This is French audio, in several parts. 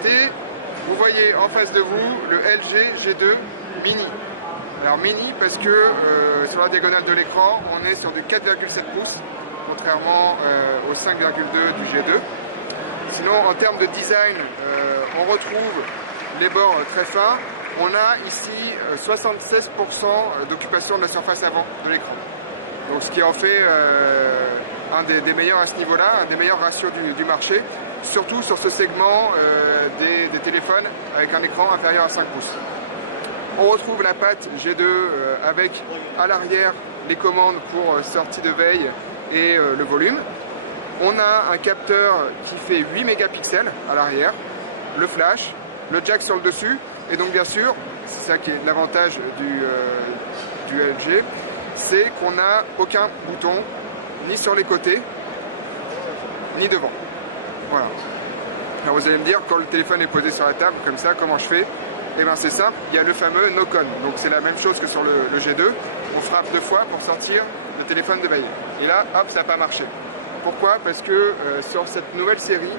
côté, vous voyez en face de vous le LG G2 Mini. Alors mini parce que sur la diagonale de l'écran, on est sur du 4,7 pouces, contrairement au 5,2 du G2. Sinon, en termes de design, on retrouve les bords très fins. On a ici 76% d'occupation de la surface avant de l'écran. Donc ce qui en fait un des meilleurs à ce niveau-là, un des meilleurs ratios du marché, surtout sur ce segment des téléphones avec un écran inférieur à 5 pouces. On retrouve la patte G2 avec à l'arrière les commandes pour sortie de veille et le volume. On a un capteur qui fait 8 mégapixels à l'arrière, le flash, le jack sur le dessus, et donc bien sûr, c'est ça qui est l'avantage du LG, c'est qu'on n'a aucun bouton, ni sur les côtés, ni devant. Voilà. Alors vous allez me dire, quand le téléphone est posé sur la table, comme ça, comment je fais? Eh bien c'est simple, il y a le fameux no-con, donc c'est la même chose que sur le G2, on frappe 2 fois pour sortir le téléphone de veille. Et là, hop, ça n'a pas marché. Pourquoi? Parce que sur cette nouvelle série,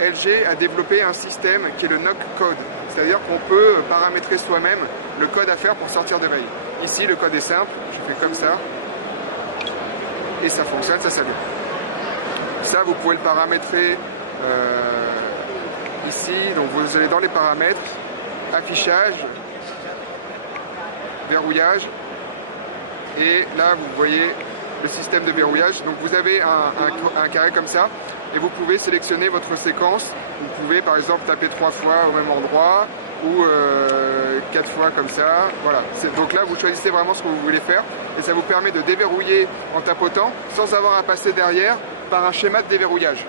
LG a développé un système qui est le knock code, c'est-à-dire qu'on peut paramétrer soi-même le code à faire pour sortir de veille. Ici, le code est simple, je fais comme ça, et ça fonctionne, ça s'allume. Ça, vous pouvez le paramétrer ici, donc vous allez dans les paramètres, affichage, verrouillage, et là, vous voyez le système de verrouillage. Donc vous avez un carré comme ça et vous pouvez sélectionner votre séquence. Vous pouvez par exemple taper 3 fois au même endroit ou 4 fois comme ça. Voilà. Donc là vous choisissez vraiment ce que vous voulez faire et ça vous permet de déverrouiller en tapotant sans avoir à passer derrière par un schéma de déverrouillage.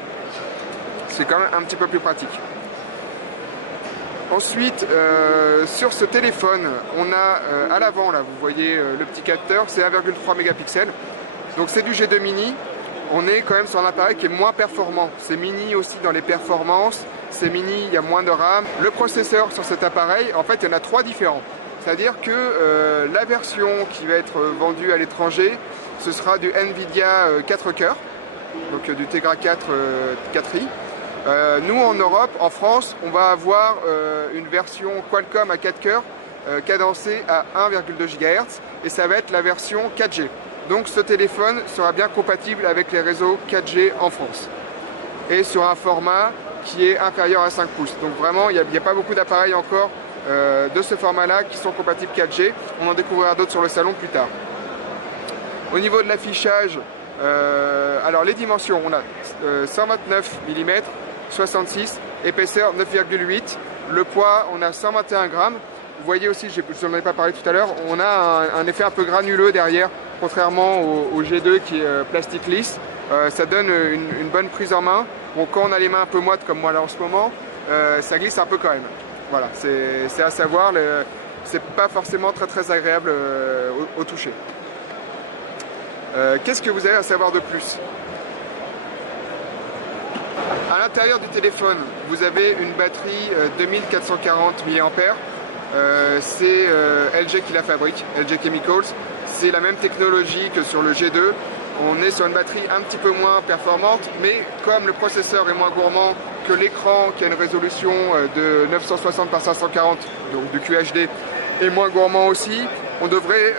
C'est quand même un petit peu plus pratique. Ensuite, sur ce téléphone, on a à l'avant, là, vous voyez le petit capteur, c'est 1,3 mégapixels. Donc c'est du G2 mini, on est quand même sur un appareil qui est moins performant. C'est mini aussi dans les performances, c'est mini, il y a moins de RAM. Le processeur sur cet appareil, en fait il y en a 3 différents. C'est-à-dire que la version qui va être vendue à l'étranger, ce sera du Nvidia 4 coeurs, donc du Tegra 4 4i. Nous en Europe, en France, on va avoir une version Qualcomm à 4 coeurs cadencée à 1,2 GHz et ça va être la version 4G. Donc ce téléphone sera bien compatible avec les réseaux 4G en France et sur un format qui est inférieur à 5 pouces. Donc vraiment, il n'y a pas beaucoup d'appareils encore de ce format-là qui sont compatibles 4G. On en découvrira d'autres sur le salon plus tard. Au niveau de l'affichage, alors les dimensions, on a 129 mm, 66, épaisseur 9,8, le poids, on a 121 grammes. Vous voyez aussi, je n'en ai pas parlé tout à l'heure, on a un effet un peu granuleux derrière, contrairement au G2 qui est plastique lisse. Ça donne une bonne prise en main. Bon, quand on a les mains un peu moites comme moi là en ce moment, ça glisse un peu quand même. Voilà, c'est à savoir, c'est pas forcément très agréable au toucher. Qu'est-ce que vous avez à savoir de plus? À l'intérieur du téléphone, vous avez une batterie 2440 mAh. C'est LG qui la fabrique, LG Chemicals. C'est la même technologie que sur le G2. On est sur une batterie un petit peu moins performante, mais comme le processeur est moins gourmand que l'écran, qui a une résolution de 960 par 540, donc du QHD, est moins gourmand aussi, on devrait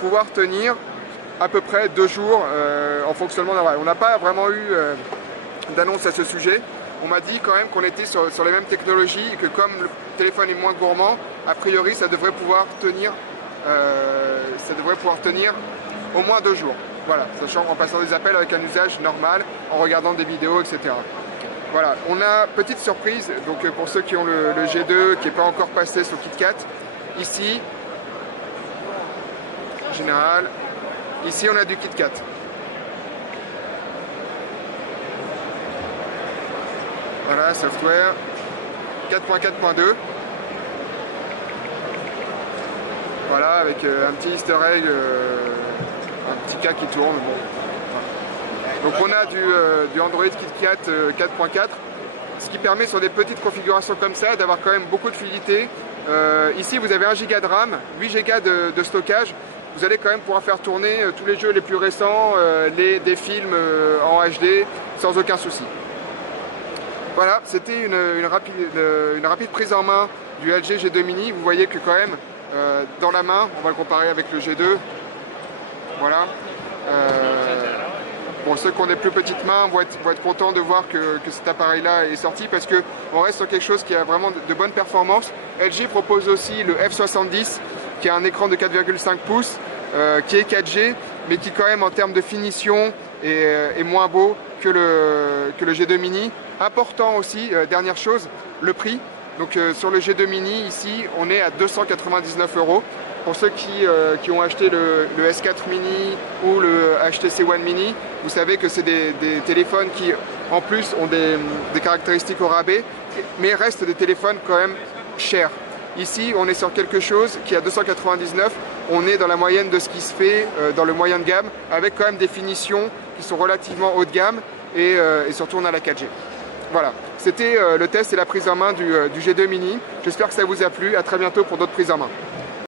pouvoir tenir à peu près 2 jours en fonctionnement normal. On n'a pas vraiment eu d'annonce à ce sujet. On m'a dit quand même qu'on était sur les mêmes technologies et que comme le téléphone est moins gourmand, a priori ça devrait pouvoir tenir au moins 2 jours. Voilà, sachant en passant des appels avec un usage normal, en regardant des vidéos, etc. Voilà, on a petite surprise, donc pour ceux qui ont le G2 qui n'est pas encore passé sur KitKat, ici, général, ici on a du KitKat. Voilà, software 4.4.2. Voilà, avec un petit easter egg, un petit cas qui tourne. Bon. Donc on a du Android KitKat 4.4, ce qui permet sur des petites configurations comme ça d'avoir quand même beaucoup de fluidité. Ici vous avez 1 Go de RAM, 8 Go de stockage. Vous allez quand même pouvoir faire tourner tous les jeux les plus récents, des films en HD sans aucun souci. Voilà, c'était une rapide prise en main du LG G2 Mini. Vous voyez que quand même, dans la main, on va le comparer avec le G2. Voilà. Bon, ceux qui ont des plus petites mains vont être contents de voir que cet appareil-là est sorti parce qu'on reste sur quelque chose qui a vraiment de bonnes performances. LG propose aussi le F70 qui a un écran de 4,5 pouces, qui est 4G, mais qui quand même en termes de finition est moins beau que le G2 Mini. Important aussi, dernière chose, le prix. Donc sur le G2 Mini, ici, on est à 299 €. Pour ceux qui ont acheté le S4 Mini ou le HTC One Mini, vous savez que c'est des téléphones qui, en plus, ont des caractéristiques au rabais, mais restent des téléphones quand même chers. Ici, on est sur quelque chose qui est à 299. On est dans la moyenne de ce qui se fait dans le moyen de gamme, avec quand même des finitions qui sont relativement haut de gamme et surtout on a la 4G. Voilà, c'était le test et la prise en main du G2 Mini. J'espère que ça vous a plu. À très bientôt pour d'autres prises en main.